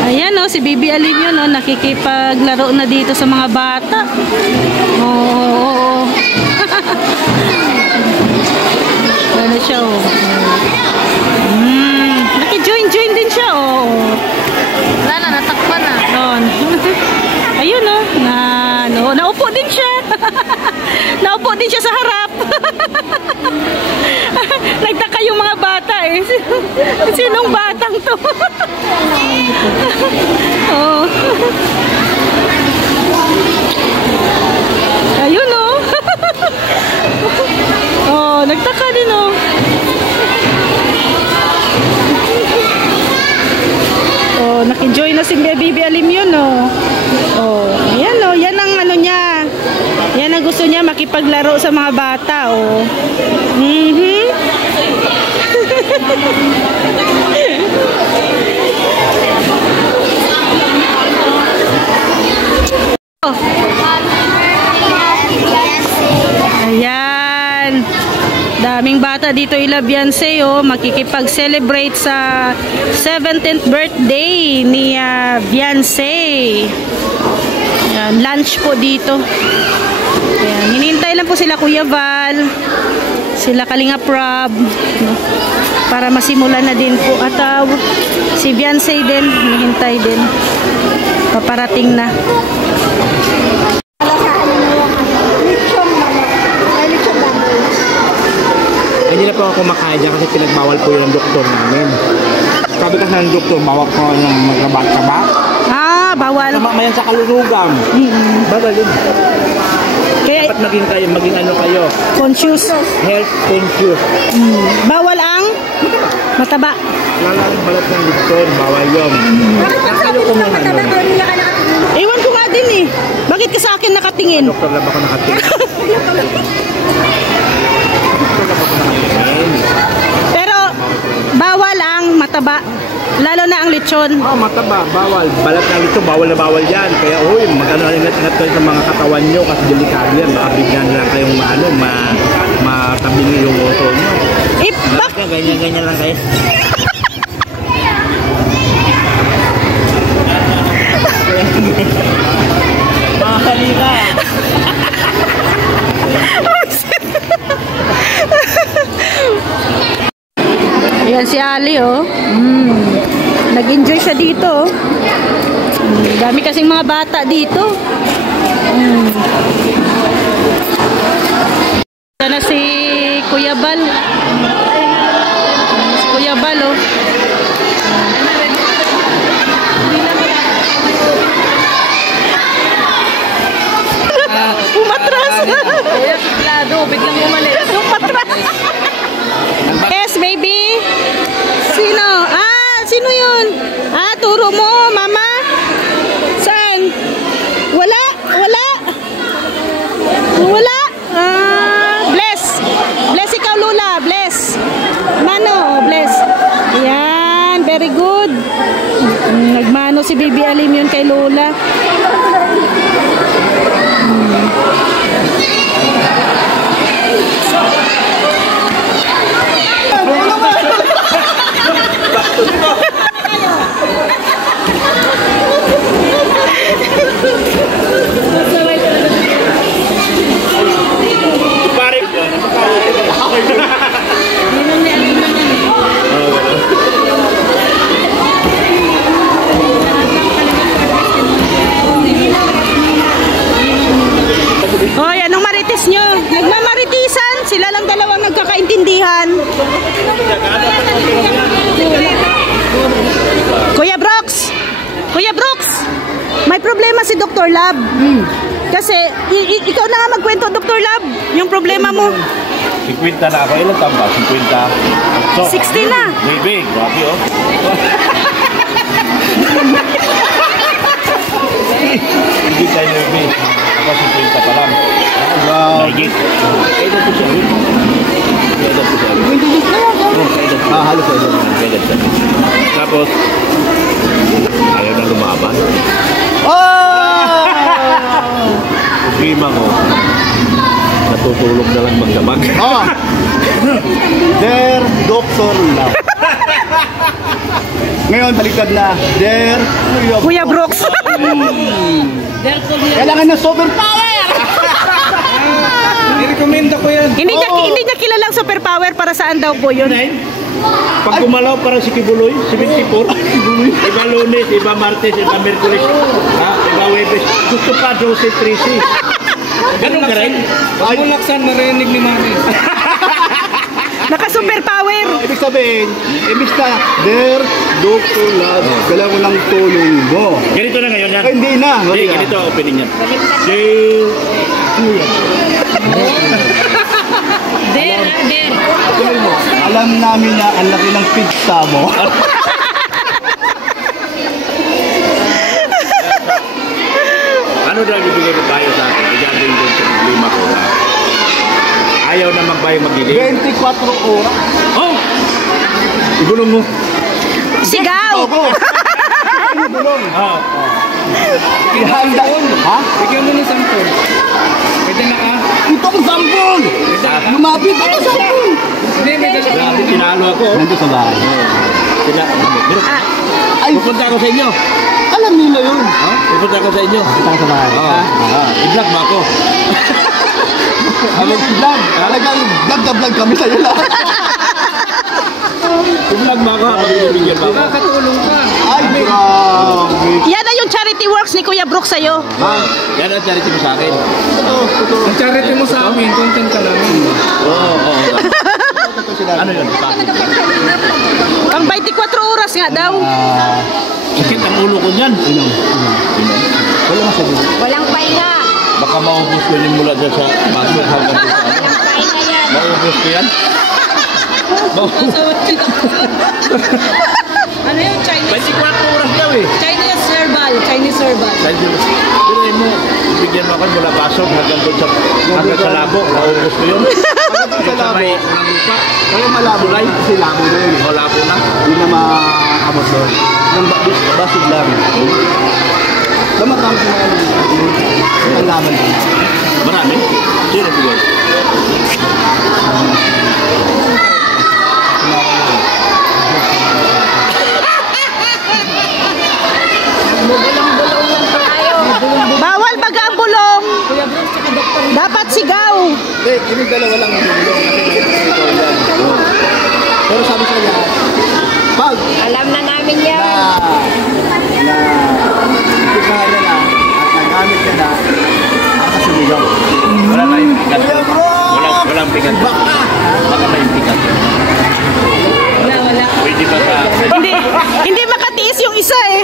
Ayan o, si Bibi Alim yun o, nakikipaglaro na dito sa mga bata. Oo. Ano siya o. Naki-join din siya o. Wala na, natakpan na. Ayun o, naupo din siya. Naupo din siya sa harap. Nagtaka yung mga bata eh. Sinong batang to? Oh. Ayun oh. Oh, nagtaka din oh. Oh, naki-join na si Bibi Alim yun oh. Oh, ayan oh, yan ang ano niya. Yan ang gusto niya, makipaglaro sa mga bata oh. Ayan, daming bata dito ila Beyonce oh, makikipag-celebrate sa 17th birthday ni Beyonce. Ayan, lunch po dito. Ayan, hinihintay lang po sila Kuya Val, sila Kalinga Prab, no? Para masimulan na din po. At si Beyonce din, hinihintay din. Paparating na. Hindi na po ako kumakain dyan kasi pinagbawal po yun ng doktor namin. Sabi kasi ng doktor, bawal po ng magkabak-kabak. Ah, bawal. Mayan sa kalulugang. Bawal yun. Kaya dapat maging ano kayo. Conscious. Health conscious. Bawal ang mataba. Lala ang balat ng doktor, bawal yun. Bakit magsabi mo na mataba daw nila ka nakatingin? Ewan ko nga din eh. Bakit ka sa akin nakatingin? Doktor lang ako nakatingin. Pero bawal ang mataba. Lalo na ang lechon. Oh, mataba, bawal. Balat ng lechon, bawal na bawal yan. Kaya, uy, ingat kayo sa mga katawan nyo kasi delikado yan. Baka bigyan lang kayong matabingi yung oso nyo. Bakit ganyan-ganyan lang kayo? Mga kalira. Ayan si Ali oh. Nag-enjoy siya dito. Dami kasing mga bata dito. Yan na si Kuya Bal. Si Kuya Bal oh. Umatras. Kaya siklado, biglang umalis. Umatras. Yes, baby. Sino? Sino yun? Turo mo, mama. Saan? Wala. Bless. Bless ikaw, Lula. Bless. Mano, bless. Yan, very good. Nagmano si Bibi Alim yun kay Lola. Hoy, anong marites nyo? Nagmamaritisan, sila lang dalawang nagkakaintindihan. Kuya Brooks, may problema si Dr. Lab. Kasi, ikaw na nga magkwento, Dr. Lab, yung problema mo. 50 na ako, ilang tamba? 50. So, 60 na. Baby, grabe oh. Hindi tayo baby. Ako 50 pa lang. Nagit. Kailan po siya? Kailan po siya? Halos kailan siya. Tapos, ayaw na lumaban. Prima ko, natutulog na lang magdamag. Der Dr. Lab. Ngayon, baliktad na. There, Kuya Brooks. kailangan ng super power! I-recommend ko yan. Hindi niya kilalang superpower, para saan daw po yun? Pag gumalaw parang si Kibuloy, 74. Iba Lunes, iba Martes, iba Merkulis, iba Webes. Gusto pa Joseph Tracy. Ganun ka rin? Pag mulaksan, narinig ni Mami. Naka-superpower. Ibig sabihin, ibig na, there, Dr. Love, kailangan ko ng tulong mo. Ganito na ngayon yan. Ay, hindi na. Hindi, ganito ang opening niya. Alam namin na ang laki ng pizza mo. Ano daw ibigay ko tayo sa akin? Regarding dun sa problema ko na ayaw na magbayo magiling. 24 oras. Oh! Igulong mo. Sigaw. Bulong. Ihanda. Ha? Bigyan mo ng sample. Pwede na ka? Itong sampol! Lumapit ako sa sampol! Hindi, may dala. Grabe, tinalo ako. Nandito sa bahay. Pero, Ay, pupunta ako sa inyo. alam nila yun. Pupunta ako sa inyo. Kita sa bahay. I-vlog mo ako. Alam si Vlog. Talagang vlog na vlog kami sa'yo lahat. I-vlog mo ako habang binibigyan mo ako. Nakakatulong ka. Ay, grabe. Yan na yung charity works ni Kuya Brooks sa'yo. Yan ang charity mo sa akin. Ang charity mo sa amin, content ka namin. Oo. Ano yun? Ang 24 oras nga daw. Sakit ang ulo ko niyan. Wala masabi. Walang pahinga. Baka maubos ko yung mula dyan sa baso hanggang dito. Walang pahinga yan. Maubos ko yan. Ano yung Chinese? 24 oras daw eh. Chinese herbal. Chinese herbal. Pero mo, bigyan mo ako mula baso hanggang doon sa labo. Maubos ko yun. Sa labo. May unang lupa. Kaya malabo lang kasi labo na yun. O labo na. Hindi na maabot doon. Yung basig lang. Damat lang sa mga ang laban. Marami. Sino bigyan? Bawal baga ang bulong. Dapat sigaw. Hindi, yung dalawa lang yung bulong kasi ito yan. Pero sabi sa kanya, pag Alam na namin yan. ipisahan niya na at nagamit niya na ang kasuligaw. Wala na yung pikat. Walang pikat. Baka may pikat. Wala. Pwede ba sa... Hindi makatiis yung isa eh.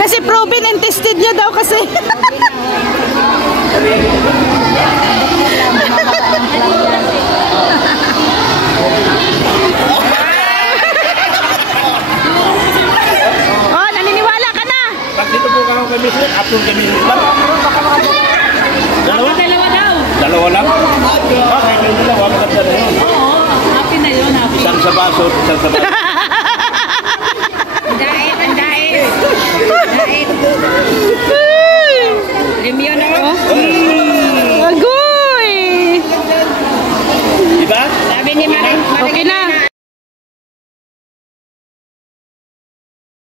Kasi proven and tested niya daw kasi. Oh, naniniwala ka na. Pag dito po ka kami sir, upload kami sir. Dalawa? Dalawa daw. Dalawa lang? Okay, may dalawa. Maganda na yun. Oo. Happy na yun. Happy. Isang sa baso, isang sa baso.